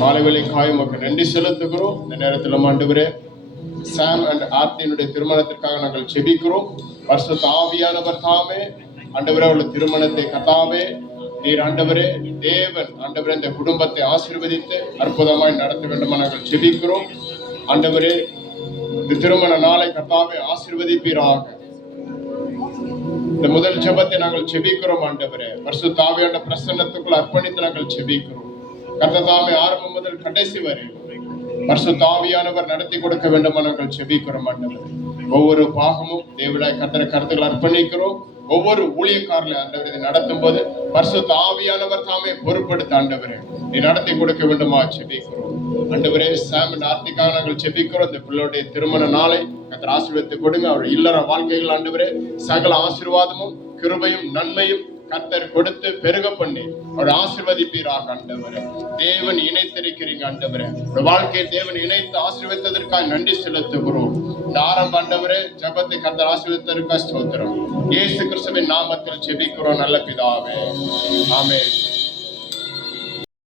காலை வேளைக்காய் உமக்கு நன்றி செலுத்துகிறோம். இந்த நேரத்தில் ஆண்டவரே சாம் அண்ட் ஆர்த்தியினுடைய திருமணத்திற்காக நாங்கள் ஜெபிக்கிறோம். பரிசுத்த ஆவியானவர் தாமே ஆண்டவரே உள்ள திருமணத்தை கர்த்தாவே நீர் ஆண்டவரே தேவன் ஆண்டவரே இந்த குடும்பத்தை ஆசீர்வதித்து அற்புதமாய் நடத்த வேண்டுமா நாங்கள் ஜெபிக்கிறோம். ஆண்டவரே இந்த திருமண நாளை கர்த்தாவே ஆசீர்வதிப்பீராக. இந்த முதல் ஜெபத்தை நாங்கள் ஜெபிக்கிறோம் ஆண்டவரே. பரிசுத்த ஆவியான பிரசன்னத்துக்குள் அர்ப்பணித்து நாங்கள் ஜெபிக்கிறோம். கர்த்ததாமே ஆரம்பம் முதல் கடைசி வரை பரிசுத்த ஆவியானவர் நடத்தி கொடுக்க வேண்டுமா நாங்கள் ஜெபிக்கிறோம் ஆண்டவரே. ஒவ்வொரு பாகமும் தேவனாய் கர்த்தரை கருத்துக்கள் அர்ப்பணிக்கிறோம். ஒவ்வொரு ஊழியக்காரர்களை ஆண்டவரை இதை நடத்தும் போது பரிசுத்த ஆவியானவர் தாமே பொறுப்படுத்த ஆண்டவரே நீ நடத்தி கொடுக்க வேண்டுமா ஜெபிக்கிறோம் ஆண்டவரே. சாம் ஆர்த்திக்காக நாங்கள் ஜெபிக்கிறோம். இந்த பிள்ளையுடைய திருமண நாளை கர்த்தர் ஆசீர்வதித்து கொடுங்க. அவர் இல்லற வாழ்க்கைகள் ஆண்டவரே சகல ஆசீர்வாதமும் கிருபையும் நன்மையும் கர்த்தர் கொடுத்து பெருக பண்ணி ஒரு ஆசீர்வதிப்பீராக ஆண்டவரே. தேவன் இணைத்திருக்கிறீங்க ஆண்டவரே. ஒரு வாழ்க்கையை தேவன் இணைத்து ஆசீர்வதித்ததற்காக நன்றி செலுத்துகிறோம். இந்த ஆரம்ப ஆண்டவரே ஜெபத்தை கர்த்தர் ஆசீர்வதித்ததற்காக ஸ்தோத்திரம். இயேசு கிறிஸ்துவின் நாமத்தில் ஜெபிக்கிறோம் நல்ல பிதாவே. ஆமென்.